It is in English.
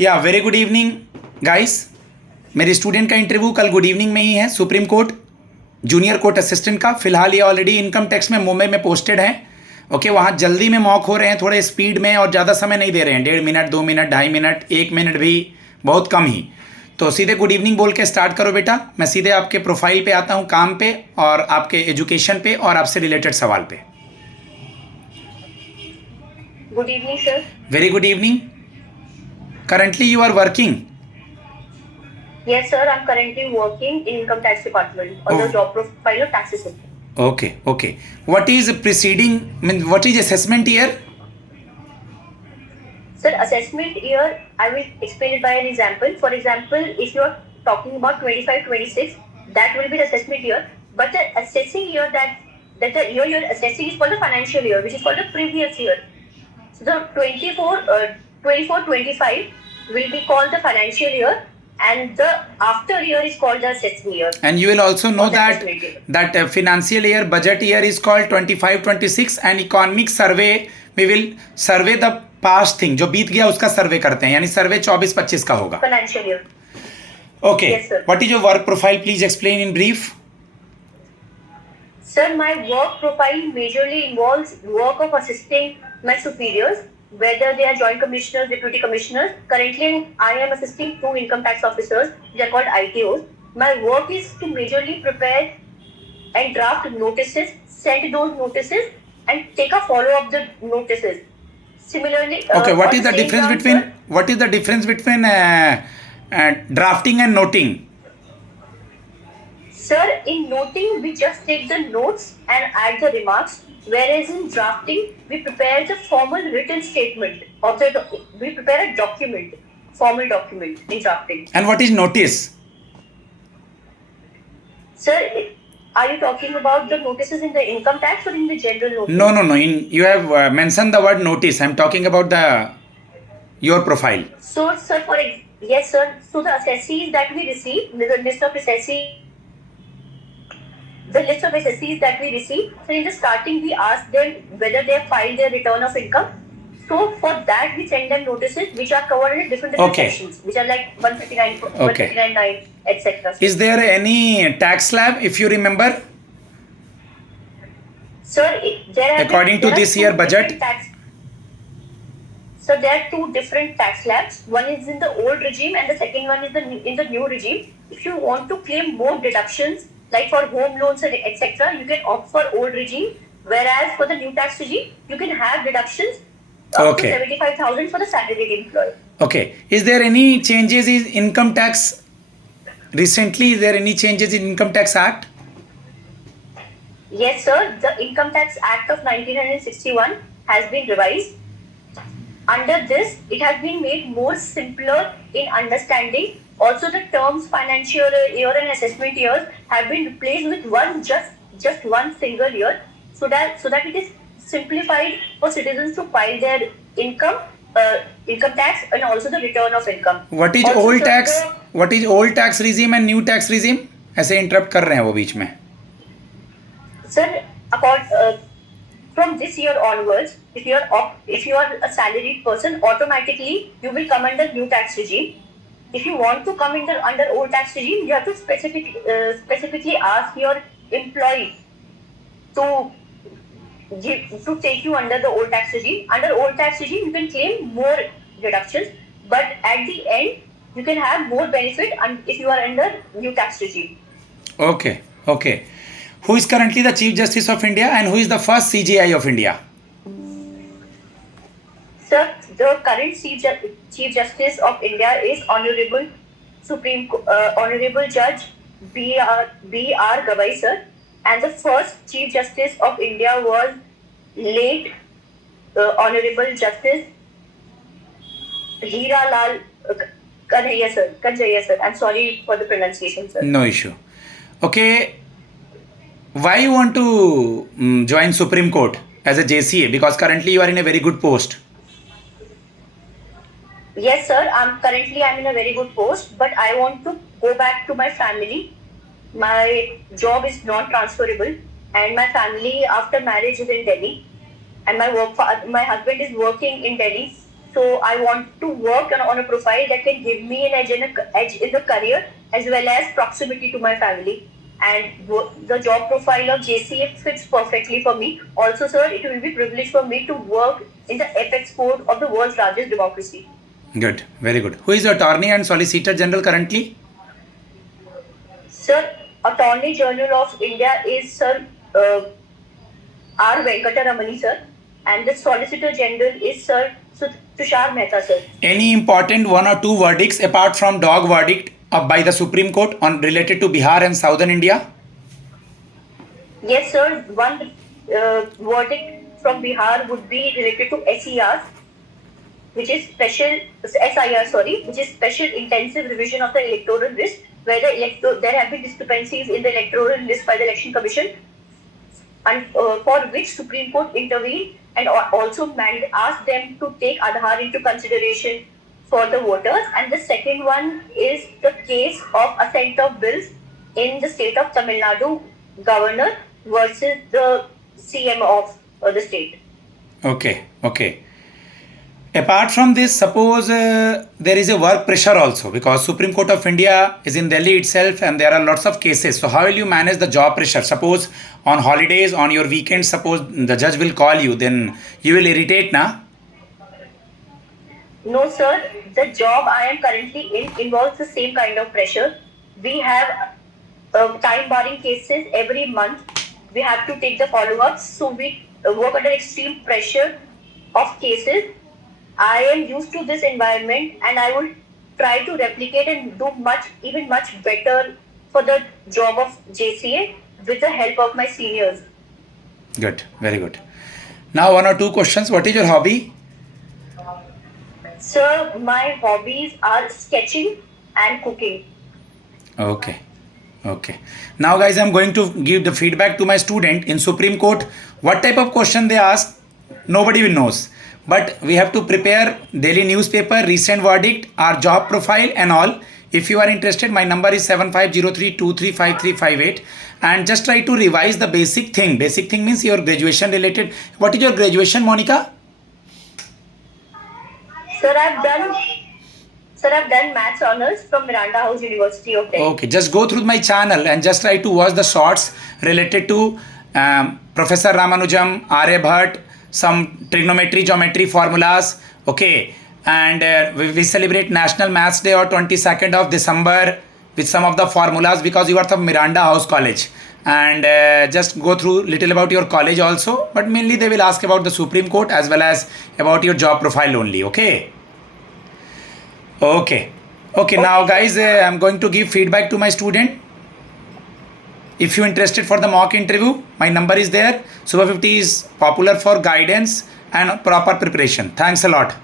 या very good evening guys. मेरे student का इंटरव्यू कल गुड इवनिंग में ही है supreme court junior court assistant का। फिलहाल ये ऑलरेडी इनकम टैक्स में मुंबई में पोस्टेड है। ओके, वहाँ जल्दी में मॉक हो रहे हैं, थोड़े स्पीड में और ज़्यादा समय नहीं दे रहे हैं। 1.5 मिनट, 2 मिनट, 2.5 मिनट, 1 मिनट भी बहुत कम ही। तो सीधे गुड इवनिंग बोल के स्टार्ट करो बेटा। मैं सीधे आपके प्रोफाइल पे आता हूँ, काम पे और आपके एजुकेशन पे और आपसे रिलेटेड सवाल पे। Good evening sir. Very good evening. Currently you are working? Yes, sir. I'm currently working in income tax department on the job profile of tax assessment. Okay, okay. What is preceding, what is assessment year? Sir, assessment year, I will explain it by an example. For example, if you are talking about 25-26, that will be the assessment year. But the assessing year that the year you're assessing is called the financial year, which is called the previous year. So the 24-25 will be called the financial year, and the after year is called the assessment year. And you will also know that financial year, budget year is called 25-26, and economic survey we will survey the past thing, जो बीत गया उसका सर्वे करते हैं, यानी सर्वे 24-25 का होगा। Financial year. Okay. Yes, sir. What is your work profile? Please explain in brief. Sir, my work profile majorly involves work of assisting my superiors, whether they are joint commissioners, deputy commissioners. Currently, I am assisting 2 income tax officers. They are called ITOs. My work is to majorly prepare and draft notices, send those notices, and take a follow up the notices. Similarly, okay, what is the difference between drafting and noting? Sir, in noting, we just take the notes and add the remarks, whereas in drafting, we prepare the formal written statement. We prepare a document, formal document in drafting. And what is notice? Sir, are you talking about the notices in the income tax or in the general notice? No. You have mentioned the word notice. I'm talking about your profile. So, sir, yes, sir. So the assessees that we receive, the list of assessees that we receive, so in the starting we ask them whether they have filed their return of income. So for that we send them notices which are covered in different sections, which are like 159, 159, etc. Is there any tax slab, if you remember? Sir, according to this year budget? So there are 2 different tax slabs. One is in the old regime and the second one is in the new regime. If you want to claim more deductions, like for home loans and etc., you can opt for old regime, whereas for the new tax regime, you can have deductions up to 75,000 for the salaried employee. Okay. Is there any changes in income tax recently? Is there any changes in Income Tax Act? Yes, sir. The Income Tax Act of 1961 has been revised. Under this, it has been made more simpler in understanding. Also, the terms financial year and assessment years have been replaced with just one single year, so that it is simplified for citizens to file their income tax and also the return of income. What is also old tax? What is old tax regime and new tax regime? ऐसे interrupt कर रहे हैं वो बीच में. Sir, from this year onwards, if you are a salaried person, automatically you will come under new tax regime. If you want to come under old tax regime, you have to specifically ask your employee to take you under the old tax regime. Under old tax regime, you can claim more deductions, but at the end, you can have more benefit if you are under new tax regime. Okay. Who is currently the Chief Justice of India and who is the first CJI of India? Sir, the current Chief Justice of India is Honorable Judge B.R. Gavai, sir, and the first Chief Justice of India was late Honorable Justice Heera Lal Kanhaiya, sir. I'm sorry for the pronunciation, sir. No issue. Okay. Why you want to join Supreme Court as a JCA? Because currently you are in a very good post. Yes, sir. I'm in a very good post, but I want to go back to my family. My job is not transferable, and my family after marriage is in Delhi, and my husband is working in Delhi. So I want to work on a profile that can give me an edge in the career as well as proximity to my family. And the job profile of JCA fits perfectly for me. Also, sir, it will be privilege for me to work in the apex court of the world's largest democracy. Good, very good. Who is your attorney and solicitor general currently? Sir, Attorney General of India is Sir R. Venkataramani, sir, and the Solicitor General is Sir Tushar Mehta, sir. Any important one or two verdicts apart from dog verdict by the Supreme Court on related to Bihar and Southern India? Yes, sir. One verdict from Bihar would be related to SER, which is special intensive revision of the electoral list, where there have been discrepancies in the electoral list by the Election Commission, and for which Supreme Court intervened and also asked them to take Aadhaar into consideration for the voters. And the second one is the case of assent of bills in the state of Tamil Nadu governor versus the CM of the state. Okay. Apart from this, suppose there is a work pressure also, because Supreme Court of India is in Delhi itself and there are lots of cases. So how will you manage the job pressure? Suppose on holidays, on your weekends, suppose the judge will call you, then you will irritate, na? No, sir. The job I am currently in involves the same kind of pressure. We have time barring cases every month. We have to take the follow-ups. So we work under extreme pressure of cases. I am used to this environment and I will try to replicate and do even much better for the job of JCA with the help of my seniors. Good, very good. Now one or two questions. What is your hobby? Sir, my hobbies are sketching and cooking. Okay. Now guys, I'm going to give the feedback to my student in Supreme Court. What type of question they ask, nobody will knows. But we have to prepare daily newspaper, recent verdict, our job profile and all. If you are interested, my number is 7503235358 and just try to revise the basic thing. Basic thing means your graduation related. What is your graduation, Monica? Sir, I've done maths honors from Miranda House University of Delhi. Okay, just go through my channel and just try to watch the shorts related to Professor Ramanujam, Aryabhat, some trigonometry, geometry formulas. Okay, and we celebrate National Maths Day on 22nd of December with some of the formulas because you are from Miranda House College. And just go through little about your college also, but mainly they will ask about the Supreme Court as well as about your job profile only. Okay. Now guys, I'm going to give feedback to my student. If you're interested for the mock interview, my number is there. Super 50 is popular for guidance and proper preparation. Thanks a lot.